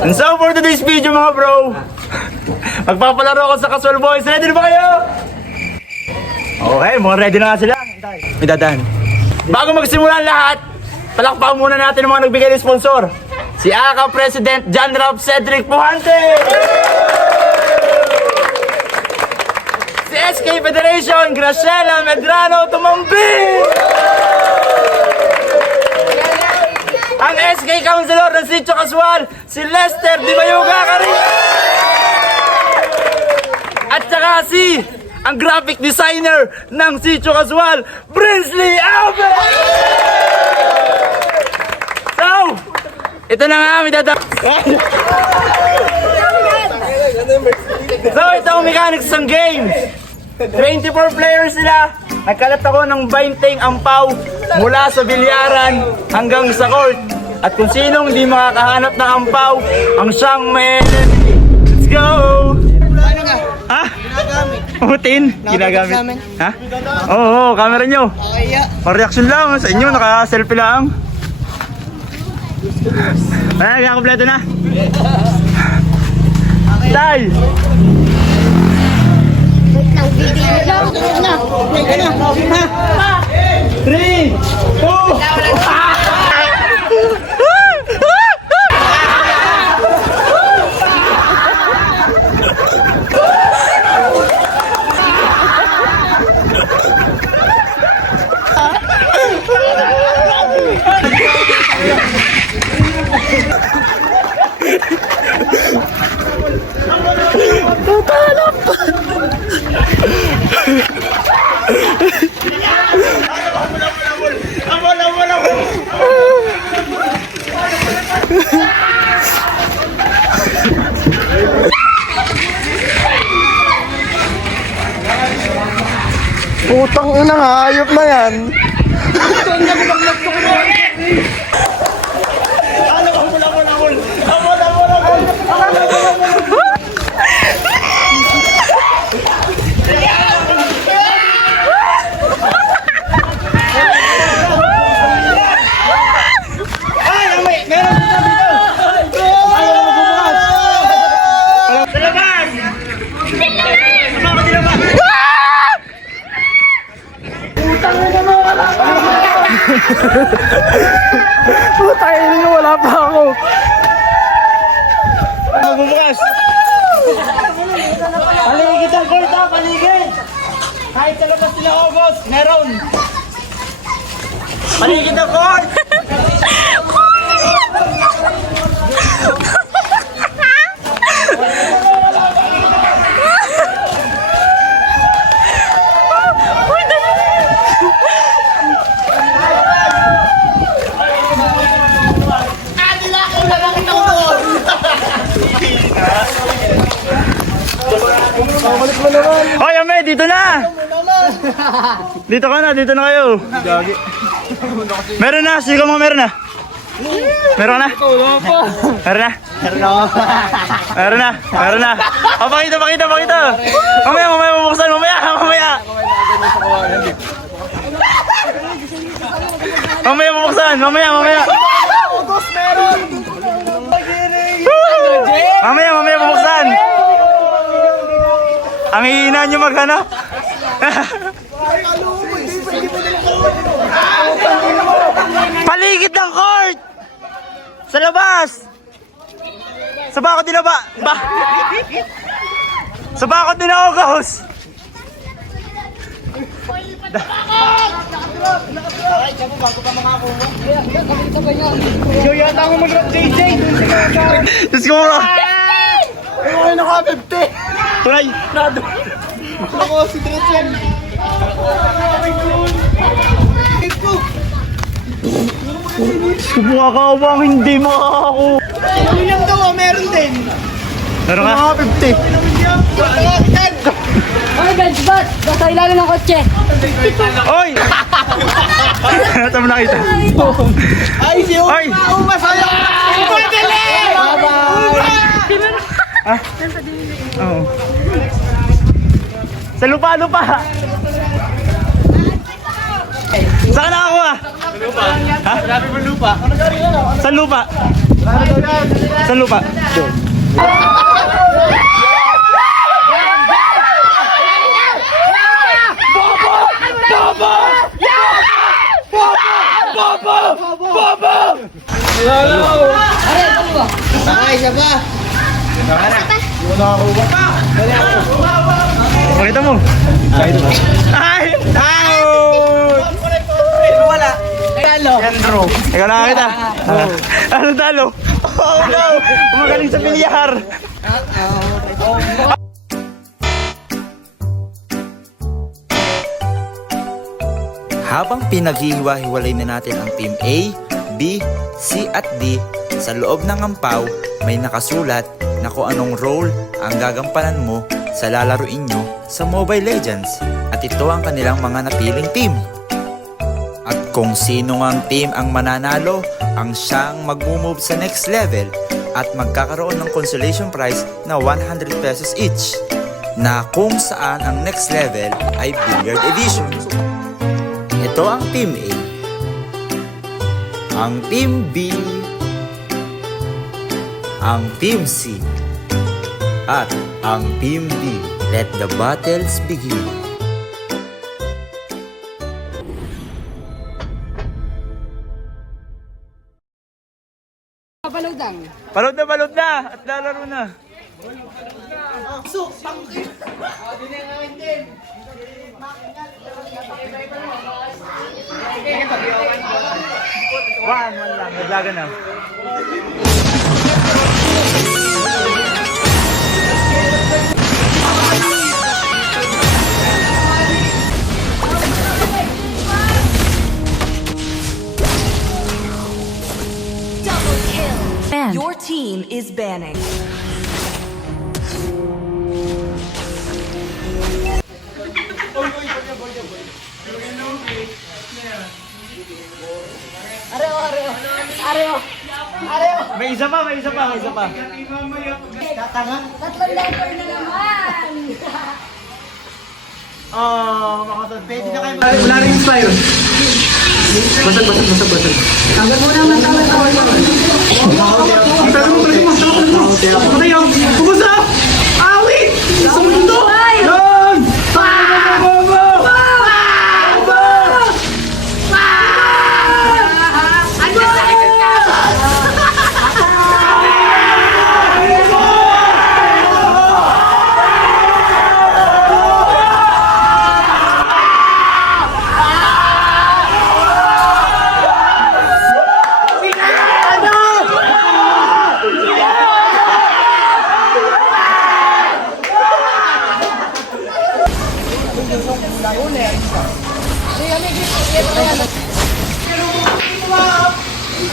And so for today's video mga bro, magpapalaro ako sa Casual Boys. Ready na ba kayo? Okay, mga ready na nga sila. May dadaan. Bago magsimula ang lahat, palakpakan muna natin ang mga nagbigay ng sponsor. Si AKA President John Ralph Cedric Puhante, si SK Federation Graciela Medrano Tumambi, ang SK Councilor ng Sitio Casual, si Lester Di Mayuga Kari, at saka si ang graphic designer ng Sitio Casual, Brinsley Alves. So, ito na nga, may dada. So, ito ang mechanics ng game. 24 players sila. Nagkalat ako ng 20 ampaw mula sa bilyaran hanggang sa court. At kung sinong hindi makakahanap ng ampaw, ang siyang may enemy. Let's go! Ha? Putin? Ginagamit? Ha? Oo, camera nyo. Reaction lang sa inyo, naka-selfie lang. Ay, kompleto na. Style! Three, two, Putang ina nga, hayop na yan. putay nyo, wala pa ako. Magbubukas. Paligid ang court ha, paligid. Kahit sa labas nila August, meron. Paligid ang court. Hoy, Ame, dito na! Dito ka na, dito na kayo. Meron na, sige mo, meron na. Meron na? Meron na? Meron na, meron na. Oh, pakita. Mamaya mabuksan, mamaya. Mamaya mabuksan, mamaya. Mamaya mabuksan. Ang hihina nyo maghanap. Paligid ng court! Sa labas! Sa bakod nila ba? Sa bakod nila August! Yo, yata ako mag-rap JJ! Diyos ko mo! Ay, naka-50. Tunay! Nado. Ako, si Tretchen. Kumakawang hindi makakaku. Ano yung daw, meron din. Meron ka? Naka-50. Ay, guys, ba't? Basta ilalim ng kotse. Oy! Ito mo nakita. Ay, si Uma. Oy! Uma, sa'yo. Pagdali! Bye-bye. Oo. Sa lupa! Saan ka nakakuha? Ha? Grabe mo lupa. Saan lupa? Saan lupa? Ay, isa pa. Pakita mo. Ay! Out! Wala. Talo. Andrew. Ikaw nakakita. Ano talo? Oh no! Magaling sa bilyar. Habang pinaghihiwa-hiwalay na natin ang Team A, B, C at D, sa loob ng ampaw may nakasulat na kung anong role ang gagampanan mo sa lalaruin nyo sa Mobile Legends at ito ang kanilang mga napiling team. At kung sino ang team ang mananalo ang siyang mag-move sa next level at magkakaroon ng consolation prize na 100 pesos each na kung saan ang next level ay Billiard Edition. Ito ang Team A, ang Team B, ang Team C, at ang Team D. Let the battles begin. Baludang. Balod na at lalaro na. One lang, naglaga na. Your team is banning. May isa pa. Tatlong letter na naman. Makasad. Pwede na kayo Wala rin inspire. Basag. Hanggang muna matawag. Patay yung kumusta? Awit! Sa mundo! Yun!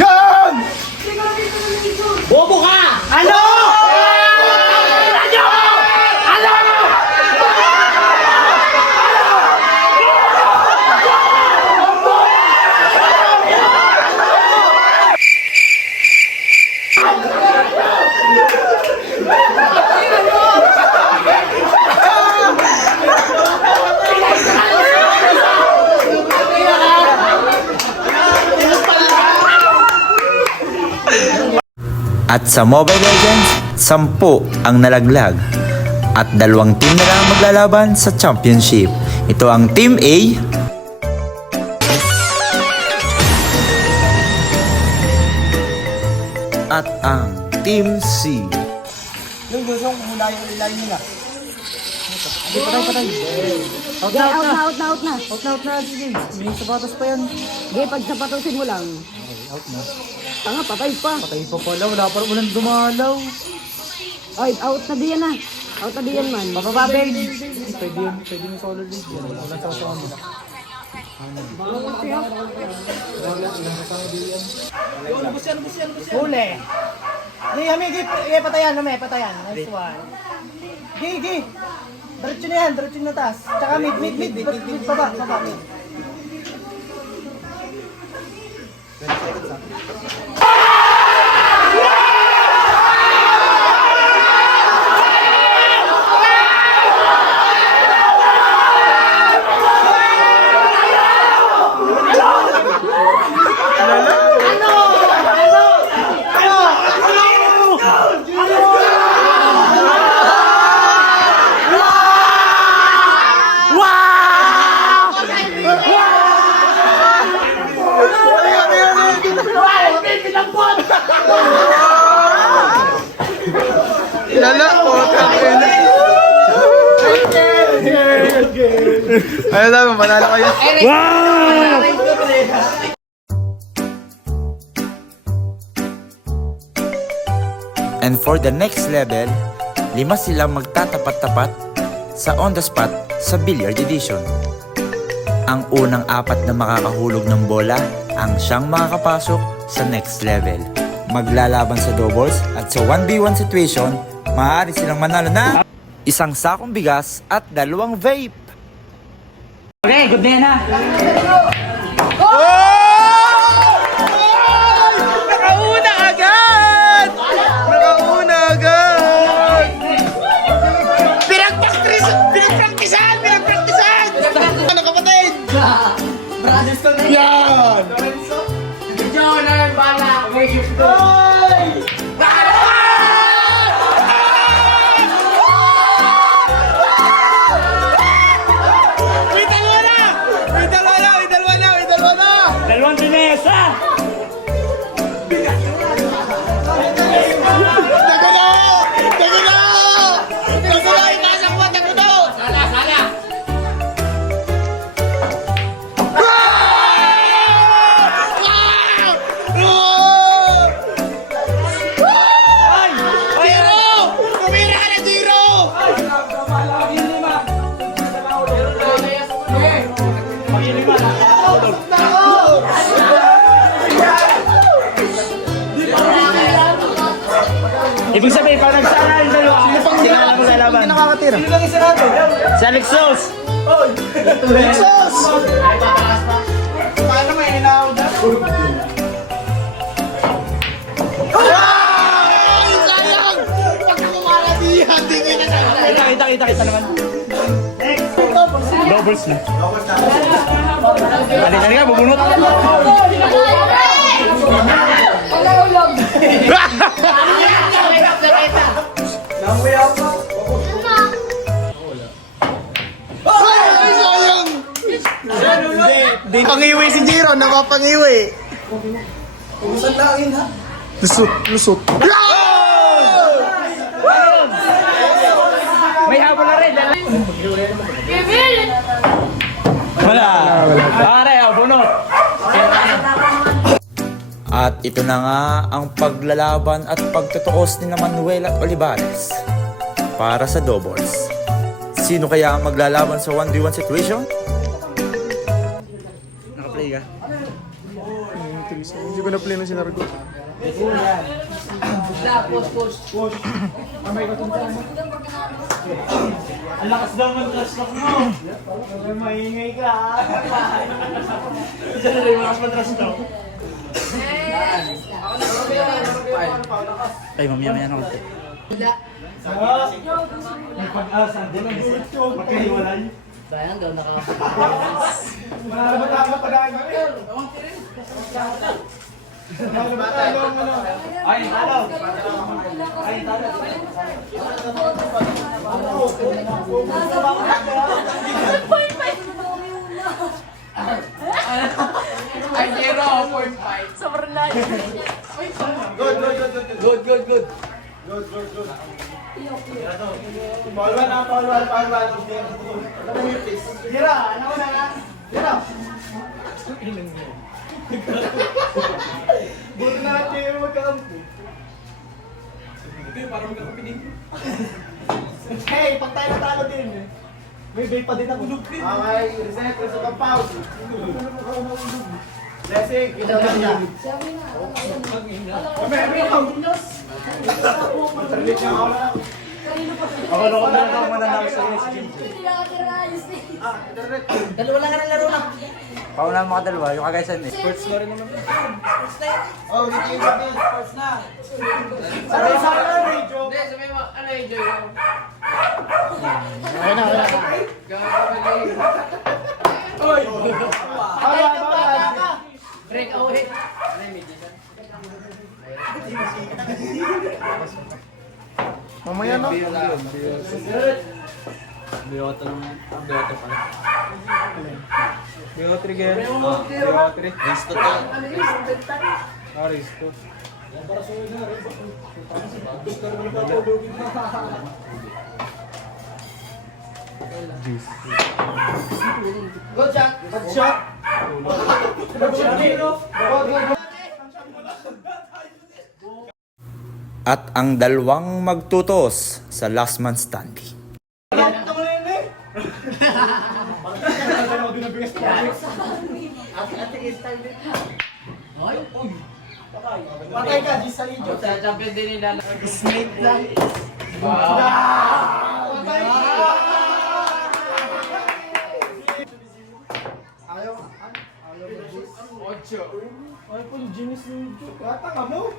Yan! Bobo ka! Ano? At sa Mobile Legends, 10 ang nalaglag at 2 team na lang ang maglalaban sa championship. Ito ang Team A at ang Team C. Yung gusto kong mula yung ilayin nila. Out na. Sige. May sapatos pa yan. Sige, pag sapatusin mo lang. Out na. Tanga, patay pa. Patay pa pala. Wala pa walang dumalaw. Ay, out na diyan na. Out na diyan man. Papababel. Pwede yun solo league. Wala sa kasama. Huli. Patayan. Nice one. Gi. Diretso na yan. Diretso na taas. Tsaka mid. Baba. Mid. Lala, ayun naman, panalo kayo. And for the next level, 5 silang magtatapat-tapat sa on the spot sa billiard edition. Ang unang 4 na makakahulog ng bola ang siyang makakapasok sa next level. Maglalaban sa doubles at sa 1v1 situation, maaari silang manalo na 1 sakong bigas at 2 vape. Okay, good na yan ha. Nakauna agad! Nakauna agad! Pinagpraktisan! Ano kapatid? Brothers ko na Yan! Dalawang dinesa! Ibig sabihin, pag nagsara yung dalawa, sila lang maglalaban. nakakatira. Sino lang isa natin? Si Alexos! Sos! Paano may inaw na? Sayang! Pag kumalatihan, di Kita naman. Doubles na. Alin nga, bubunot. Pangiwi si Jiro, napapangiwi. Umusad langin ha? Lusot. May habol na rin. Wala. Pare, bunot. At ito na nga ang paglalaban at pagtutukos ni Manuel at Olivares para sa doubles. Sino kaya ang maglalaban sa 1v1 situation? Naka-play ka. Hindi ko na-play na si Nargo. Ang lakas daw ng trash talk mo. Maingay ka. Diyan na rin, malakas ng trash talk. Ay, mamaya na ako. May pag-asa din ang magkahiwalay. Sayang daw Ay, talo. Ay, talo. Ay, 0.5. Sobrang layo. Good. Paulwan. Dira, ano na nga? Dira. Buti na natin yung magkakampi. Parang magkakapinig. Hey, pag tayo natalo din eh. May vape pa din ako. Okay, reset sa kampaw. Blessing, kita na niya. Ako na ako mananalo sa inyo si Jimmy. Dalawa lang ka ng laro lang. Pauna mo ka dalawa, yung kagaysan eh. Sports na rin naman. Oh, hindi kayo sabi. First na. Sabi sa akin, radio. Hindi, sabi mo, ano yung joy mo? Okay na. Oy! Baka. Break away. Mamaya no? Biyota naman. Biyota pa. Biyota trigger. Biyota trigger. Gusto to. Good shot. Good shot. Good shot. At ang dalawang magtutos sa last man standing. Patay ka, di sa lidyo. Snake lang. Patay ka! Ayaw. Ay po, Jimmy's lidyo. Kata ka mo.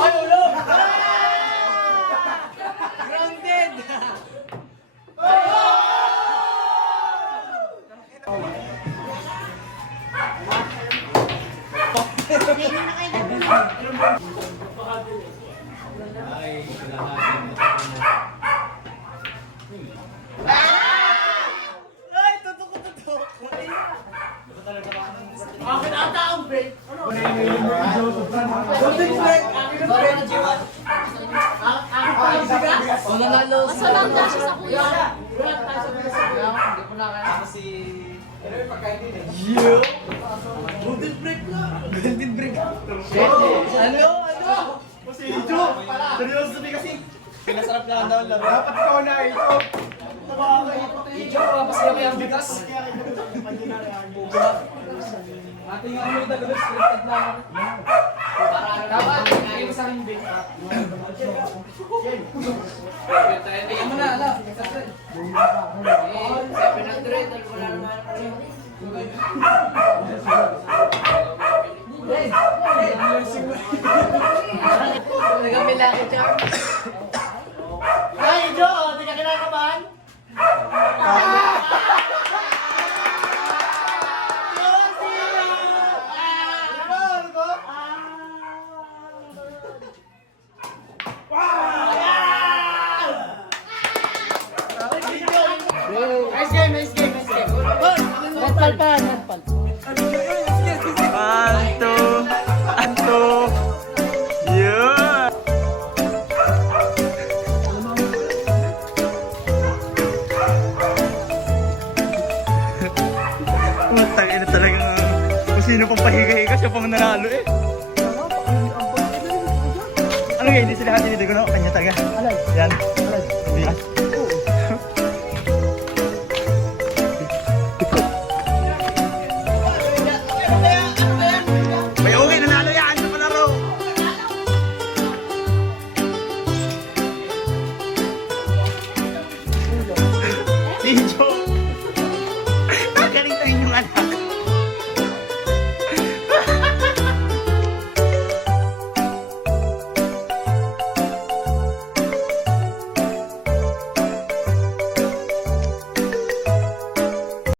Ay, ulo! Grounded! Pinasarap lang daw laro. Dapat ikaw na ito. Ijo, papasaya mo yung bigas. Ate yung ano yung dagalos, scripted na ako. Dapat, kaya mo sa akin big. Kaya mo na, ala. 700, wala naman. Nagamilang ito. Ay, Jo! Di ka kinakabahan? Nice game, nice game, nice game. Nagpal pa, nagpal. Anto. Yeah. Matang ina talaga. Kung sino pang pahiga-higa, siya pang nanalo eh. Ano nga, hindi sila hati dito no? Kanya talaga. Yan. Yan. May okay, nanalo yan! Ano pa laro? Si Jo!